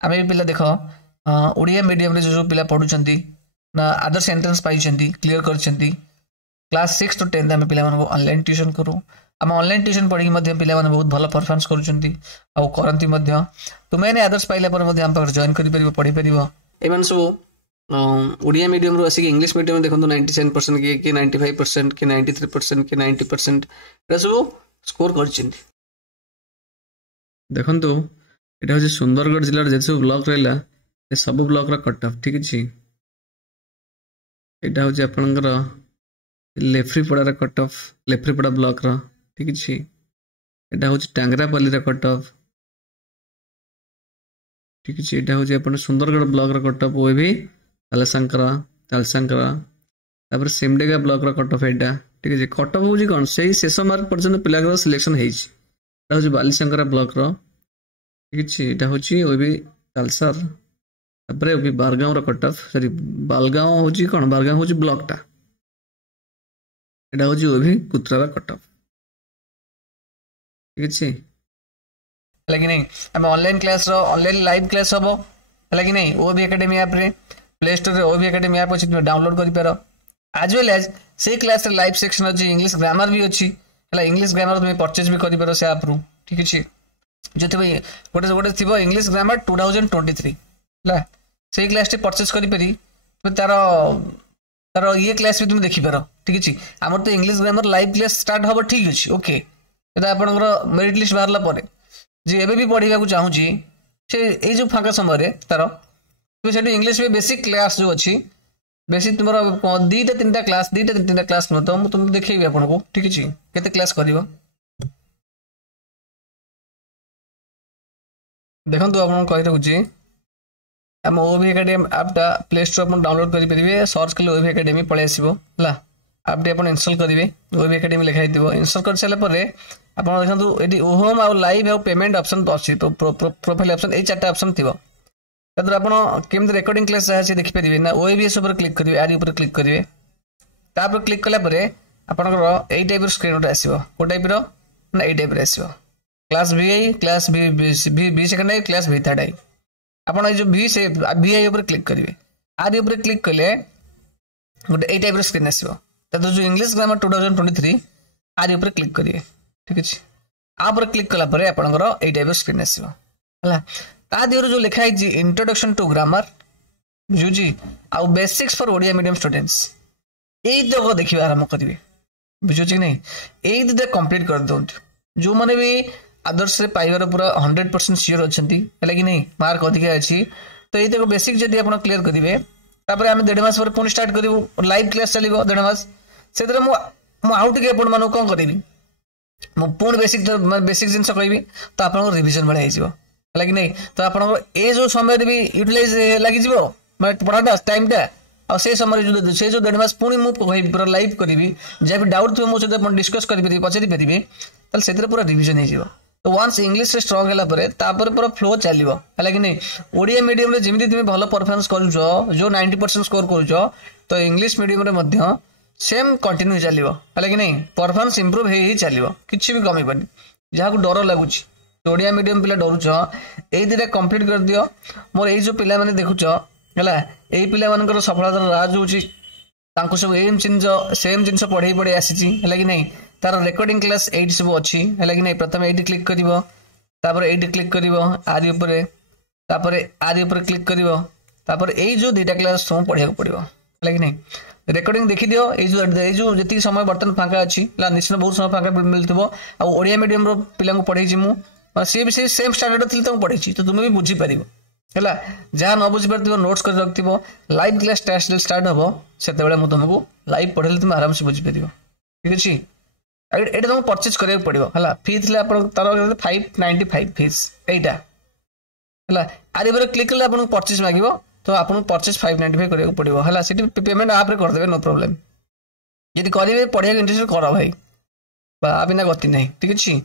आम भी पिला देख ओडिया मीडियम रे जो पिला पढ़ुचंती ना आदर्श एंट्रेंस पाइचंती क्लियर करचंती क्लास 6 to 10 आम पिला मानको ऑनलाइन ट्यूशन करू आम ऑनलाइन ट्यूशन पढ़ी मध्य पिला माने बहुत भल परफॉर्मेंस करूचंती आ करंती मध्य तुमे ने आदर्श पाइला पर मध्य आम पर जॉइन करि परिबो पढ़ी परिबो एमन सब ओडिया मीडियम रो आसी इंग्लिश मीडियम देखंतु 97% कि 95% कि 93% कि 90% एटा सब स्कोर करचंती देखंतु एटा हो सुंदरगढ़ जिल्ला रे जेसु ब्लॉक रहला ए सब ब्लॉक रा कट ऑफ ठीक अछि एटा हो आपनकर लेफ्रीपड़ा रा कट ऑफ लेफ्रीपड़ा ब्लॉक रा ठीक अछि एटा हो टांगरापल्ली रा कट ऑफ ठीक अछि एटा हो अपन सुंदरगढ़ ब्लॉक रा कट ऑफ ओ भी तालसंकरा तापर सिमडेगा ब्लॉक रा कट ऑफ एटा ठीक अछि कट ऑफ हो कोन सही शेष मार्क पर्यंत पिला रा सिलेक्शन हेछि एटा हो बालीशंकरा ब्लॉक रा ठीक अछि एटा हो ओ भी तालसर तापर ओ भी बारगांव रा कट ऑफ सॉरी बालगांव हो कोन बारगांव हो ब्लॉक टा एटा हो ओ भी कुत्रा रा कट ऑफ ठीक अछि लगी नहीं हम ऑनलाइन क्लास रो ऑनलाइन लाइव क्लास हबो लगी नहीं ओ भी एकेडमी ऐप रे प्ले स्टोर रे ओ भी एकेडमी ऐप अछि डाउनलोड करि पारो आज वेल एज से क्लास रे लाइव सेक्शन अछि इंग्लिश ग्रामर भी अछि हला इंग्लिश ग्रामर तुम परचेज भी करि पारो से ऐप रू ठीक अछि जति भाई गोटे थिबो इंग्लिश ग्रामर 2023 हला से क्लास टे परचेज करि पारी तो तारो ये क्लास भी तुम देखि पारो ठीक अछि हमर तो English grammar live class start हबो ठीक अछि ओके एटा आपनकर मेरिट लिस्ट बारला परे जे एबे भी पढ़िबा को चाहू छी से ए जो फाका समय रे तारो तो सेठी इंग्लिश में बेसिक क्लास जो अछि बेसिक तुमरा दीटा तीनटा क्लास न तो तुम देखैबे आपन को ठीक अछि केते क्लास करिवो देखन तो आपन कहि रहू छी हम ओबी एकेडमी ऐपटा प्ले स्टोर पर डाउनलोड करि परिबे सर्च कले ओबी एकेडमी पळे आसीबो हला ऐप डे अपन इंस्टॉल करिवे ओबी एकेडमी लिखाइ दिबो इंस्टॉल कर साला परे आपण देखंतु एडी होम आ लाइव आ पेमेंट ऑप्शन तो अछि तो प्रोफाइल ऑप्शन ए चारटा ऑप्शन थिबो तदर आपण केम रिकॉर्डिंग क्लास है देखि परिबे ना ओएबीएस ऊपर क्लिक करिवे आरी ऊपर क्लिक करिवे तापर क्लिक कला परे आपनकर ए टाइप स्क्रीन उठा आसीबो को टाइप रो ना ए टाइप रे आसीबो क्लास वीआई क्लास बी सेकंड आई क्लास बी थर्ड आई आपण जो बी से वीआई ऊपर क्लिक करिवे आरी ऊपर क्लिक कले गोटे ए टाइप रो स्क्रीन आसीबो तदर जो इंग्लिश ग्रामर 2023 आरी ऊपर क्लिक करिवे ठीक अछि आ पर क्लिक कला परे आपनकर ए टाइप स्क्रीन आसीबो हला ता दियर जो लिखा है इंट्रोडक्शन टू ग्रामर बुझुजी आ basics for Odia medium students एई तो देखिबा आरंभ करिवे बुझुजी कि नहीं एई दे कंप्लीट कर दोंत जो माने भी आदर्श रे पाइबार पूरा 100% श्योर अछंती हला कि नहीं मार्क अधिक अछि तो एई तो बेसिक जदी आपण क्लियर करिवे तापर हम 1.5 मास पर पुनी स्टार्ट करिवो लाइव क्लास चलिवो 1.5 मास सेतरे मु आउट के आपण मानो कोन करिवि मु पूर्ण बेसिक जिंस कहबी तो आपण रिवीजन बढा हिजिवो हला कि नहीं तो आपण ए जो समय रे भी यूटिलाइज लागि जिवो माने पढाटा टाइम टा आ से समय जो से जो 1.5 मास पूर्ण मु कहबी पूरा लाइव करिवि जे भी डाउट थो मो से अपन डिस्कस करि परिबी पछरी परिबी तल सेतरे पूरा रिवीजन हिजिवो तो वंस इंग्लिश रे स्ट्रांग हला परे तापर पूरा फ्लो चलिवो हला कि नहीं ओडिया मीडियम रे जिमिति तुम भलो परफॉर्मेंस करूजो जो 90% स्कोर करूजो तो इंग्लिश मीडियम रे मध्य सेम कंटिन्यू चलिवो हला कि नहीं परफॉर्मेंस इंप्रूव हे चलिवो किछि भी कमी बनी जहा को डर लागुची तो ओडिया मीडियम पिला डरुचो एई दिरे कंप्लीट कर दियो मोर एई जो पिला माने देखुचो हला एई पिला मानकर सफलता राज होची तांको सब सेम जिंस पढै पढै आसीची हला कि नहीं तार रिकॉर्डिंग क्लास 8 सब अछि हला कि नहीं प्रथम 8 क्लिक करिवो तापर 8 क्लिक करिवो आदि ऊपर तापर आदि ऊपर क्लिक करिवो तापर एई जो दुटा क्लास सब पढिया पड़िवो हला कि नहीं रिकॉर्डिंग देखि दियो ए जो जति समय बर्तन फांका अछि ला निश्चय बहुत समय फांका मिलथबो आ ओडिया मीडियम रो पिला को पढै छी मु से भी सेम स्टैंडर्ड थि त पढै छी तो तुम भी बुझी परिबो हला जा न बुझी परथिबो नोट्स कर रखथिबो लाइव क्लास टेस्ट स्टार्ट हबो सेते बेले मु तुमको लाइव पढेले तुम आराम से बुझी परिबो ठीक अछि एटा तुम परचेज करय पड़िबो हला फी थिले आपण तार 595 फीस एटा हला आरि पर क्लिक करले आपण परचेज मागिबो तो आपन परचेज 595 करय पड़िबो हला सिटी पेमेंट आप रे कर देबे नो प्रॉब्लम यदि करिवे पढिया इंटरेस्ट कर भाई बा बिना गति नहीं ठीक अछि।